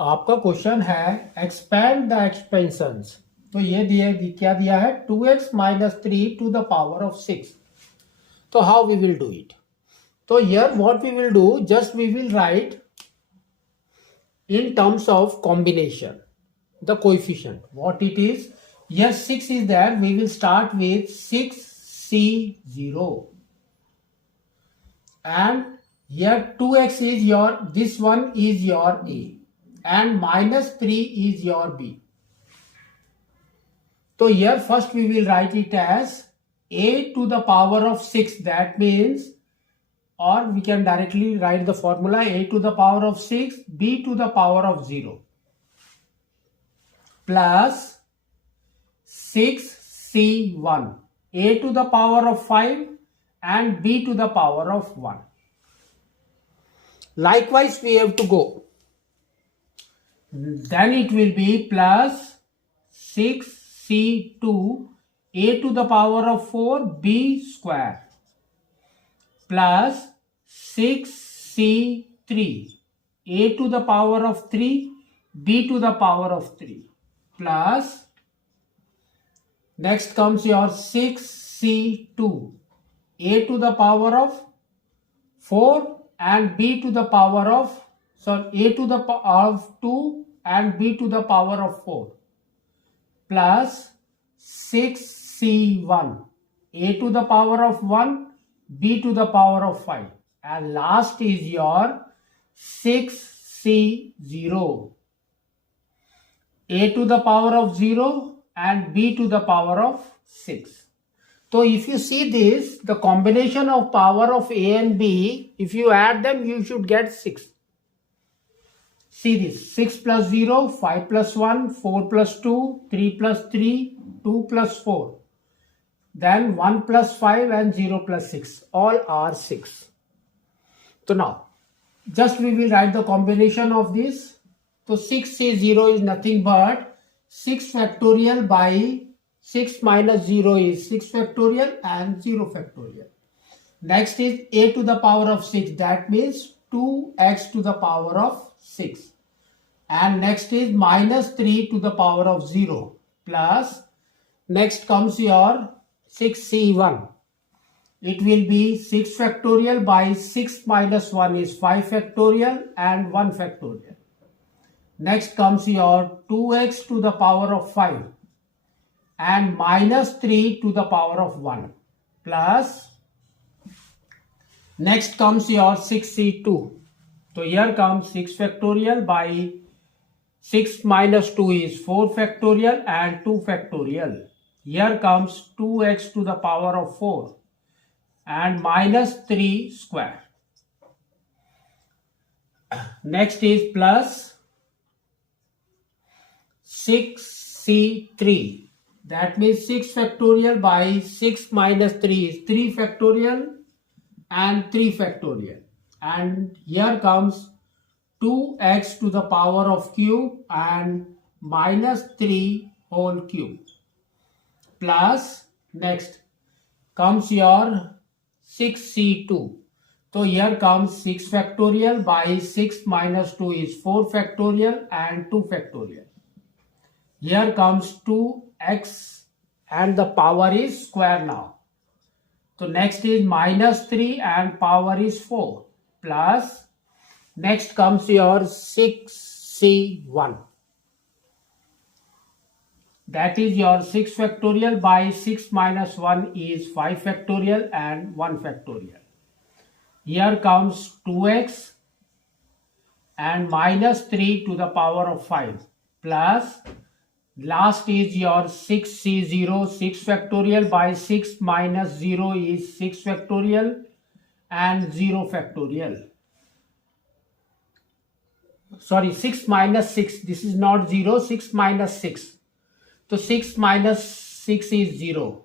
आपका क्वेश्चन है expand the expansions. तो ये क्या दिया है 2x - 3 to the power of 6. तो how we will do it? तो here what we will do, just we will write in terms of combination the coefficient what it is. Here 6 is there, we will start with 6c0, and here 2x is your, this one is your a, and -3 is your b. So here first we will write it as a to the power of 6, that means, or we can directly write the formula a to the power of 6 b to the power of 0 plus 6c1 a to the power of 5 and b to the power of 1. Likewise we have to go, then it will be plus 6c2 a to the power of 4 b square plus 6c3 a to the power of 3 b to the power of 3 plus, next comes your 6c2 a to the power of 4 and b to the power of, a to the power of 2 and b to the power of 4 plus 6c1 a to the power of 1 b to the power of 5, and last is your 6c0 a to the power of 0 and b to the power of 6. So if you see this, the combination of power of a and b, if you add them, you should get 6. See this, 6 plus 0, 5 plus 1, 4 plus 2, 3 plus 3, 2 plus 4. Then 1 plus 5 and 0 plus 6. All are 6. So now, just we will write the combination of this. So 6c0 is nothing but 6 factorial by 6 minus 0 is 6 factorial and 0 factorial. Next is a to the power of 6, that means 2x to the power of 6. And next is minus 3 to the power of 0 plus, next comes your 6c1. It will be 6 factorial by 6 minus 1 is 5 factorial and 1 factorial. Next comes your 2x to the power of 5 and minus 3 to the power of 1 plus, next comes your 6c2. So here comes 6 factorial by 6 minus 2 is 4 factorial and 2 factorial. Here comes 2x to the power of 4 and minus 3 square. Next is plus 6c3. That means 6 factorial by 6 minus 3 is 3 factorial and 3 factorial. And here comes 2x to the power of cube and minus 3 whole cube. Plus, next comes your 6c2. So here comes 6 factorial by 6 minus 2 is 4 factorial and 2 factorial. Here comes 2x and the power is square now. So next is minus 3 and power is 4 plus, next comes your 6c1. That is your 6 factorial by 6 minus 1 is 5 factorial and 1 factorial. Here comes 2x and minus 3 to the power of 5 plus, last is your 6c0, 6 factorial by 6 minus 0 is 6 factorial and 0 factorial. Sorry, 6 minus 6, this is not 0, 6 minus 6. So 6 minus 6 is 0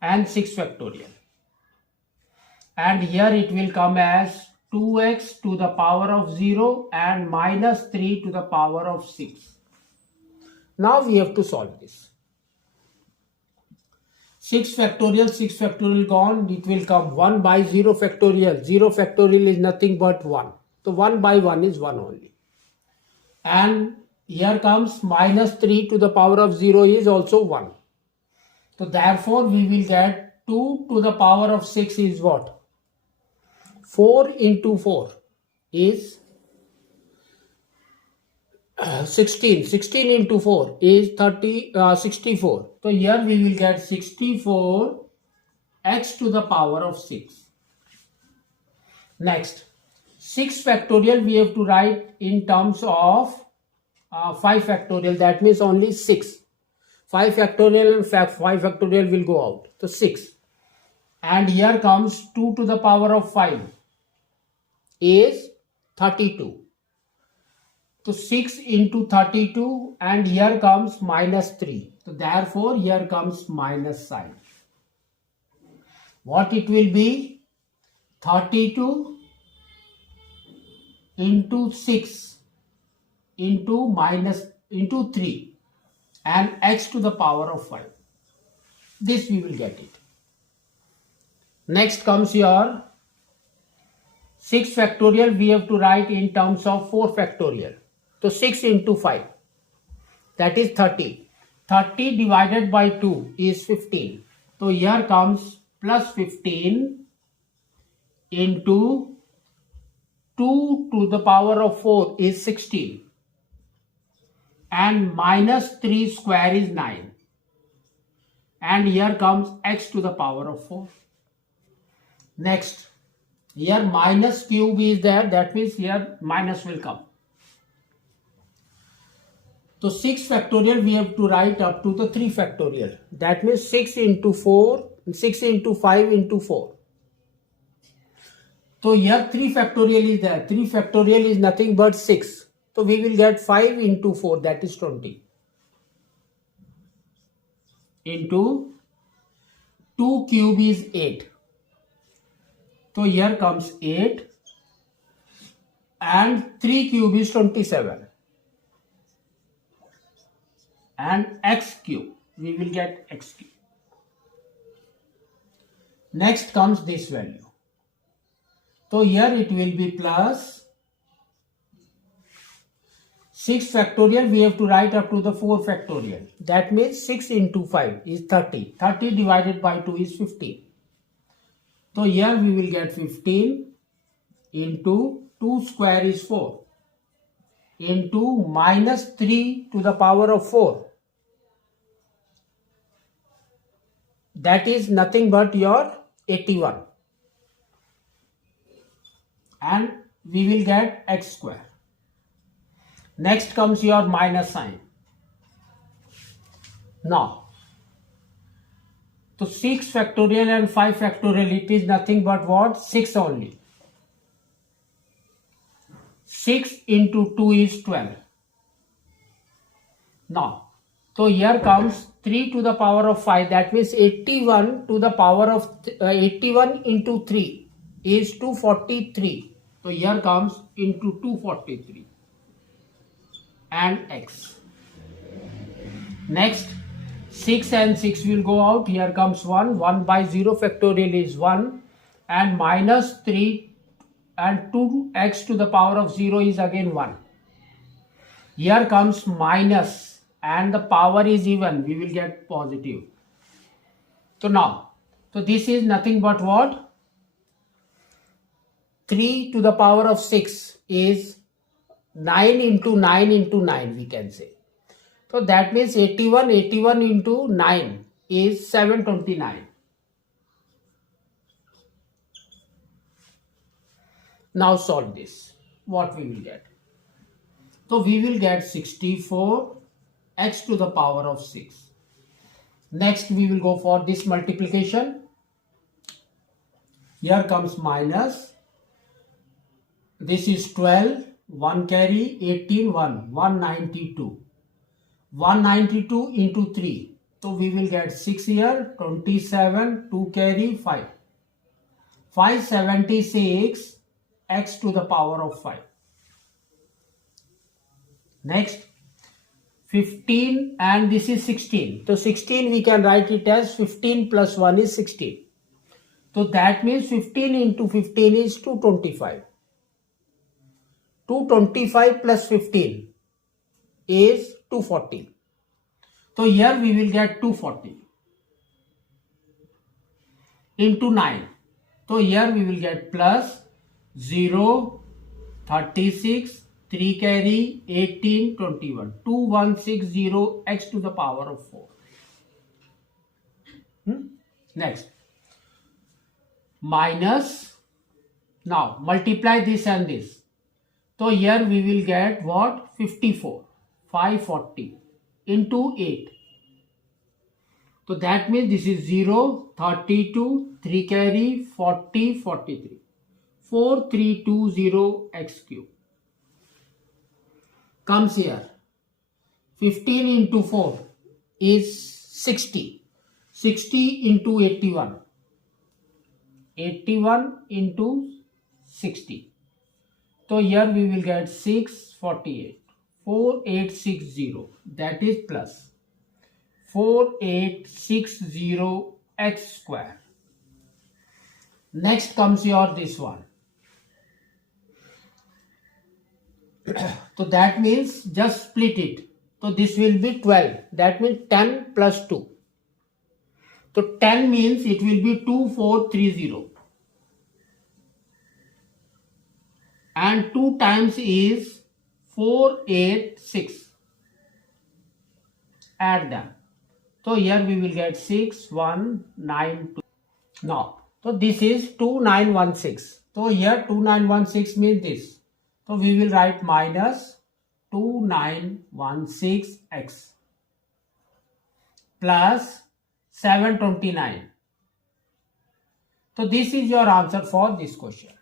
and 6 factorial. And here it will come as 2x to the power of 0 and minus 3 to the power of 6. Now we have to solve this. 6 factorial gone, it will come 1 by 0 factorial. 0 factorial is nothing but 1. So 1 by 1 is 1 only. And here comes minus 3 to the power of 0 is also 1. So therefore we will get 2 to the power of 6 is what? 4 into 4 is 16. 16 into 4 is 64. So here we will get 64 x to the power of 6. Next, 6 factorial we have to write in terms of 5 factorial. That means only 6. 5 factorial and 5 factorial will go out. So 6. And here comes 2 to the power of 5 is 32. So 6 into 32 and here comes minus 3. So therefore here comes minus sign. What it will be? 32 into 6 into 3 and x to the power of 5. This we will get it. Next comes your 6 factorial we have to write in terms of 4 factorial. So 6 into 5, that is 30. 30 divided by 2 is 15. So here comes plus 15 into 2 to the power of 4 is 16. And minus 3 square is 9. And here comes x to the power of 4. Next, here minus cube is there, that means here minus will come. So 6 factorial we have to write up to the 3 factorial. That means 6 into 4, 6 into 5 into 4. So here 3 factorial is there. 3 factorial is nothing but 6. So we will get 5 into 4, that is 20. Into 2 cube is 8. So here comes 8 and 3 cube is 27. And x cube, we will get x cube. Next comes this value. So here it will be plus 6 factorial we have to write up to the 4 factorial. That means 6 into 5 is 30. 30 divided by 2 is 15. So here we will get 15 into 2 square is 4 into minus 3 to the power of 4. That is nothing but your 81. And we will get x square. Next comes your minus sign. Now, so 6 factorial and 5 factorial, it is nothing but what? 6 only. 6 into 2 is 12. Now, so here comes 3 to the power of 5, that means 81 to the power of 81 into 3 is 243. So here comes into 243 and x. Next, 6 and 6 will go out. Here comes 1. 1 by 0 factorial is 1 and minus 3 and 2x to the power of 0 is again 1. Here comes minus and the power is even, we will get positive. So now, so this is nothing but what? 3 to the power of 6 is 9 into 9 into 9 we can say. So that means 81 into 9 is 729. Now solve this. What we will get? So we will get 64 x to the power of 6. Next we will go for this multiplication. Here comes minus. This is 12, 1 carry, 18, 1, 192. 192 into 3. So we will get 6 here, 27, 2 carry, 5. 576 x to the power of 5. Next, 15 and this is 16. So 16 we can write it as 15 plus 1 is 16. So that means 15 into 15 is 225. 225 plus 15 is 240. So here we will get 240 into 9. So here we will get plus 0, 36, 3 carry, 18, 21. 2160 x to the power of 4. Next. Minus. Now multiply this and this. So here we will get what? 54. 540 into 8. So that means this is 0, 32, 3 carry, 40, 43. 4320 x cube. Comes here. 15 into 4 is 60. 60 into 81. 81 into 60. So here we will get 648. 4860. That is plus 4860 x square. Next comes your this one. So that means just split it. So this will be 12. That means 10 plus 2. So 10 means it will be 2430. And 2 times is 486. Add them. So here we will get 6192. Now, so this is 2916. So here 2916 means this. So we will write minus 2916x plus 729. So this is your answer for this question.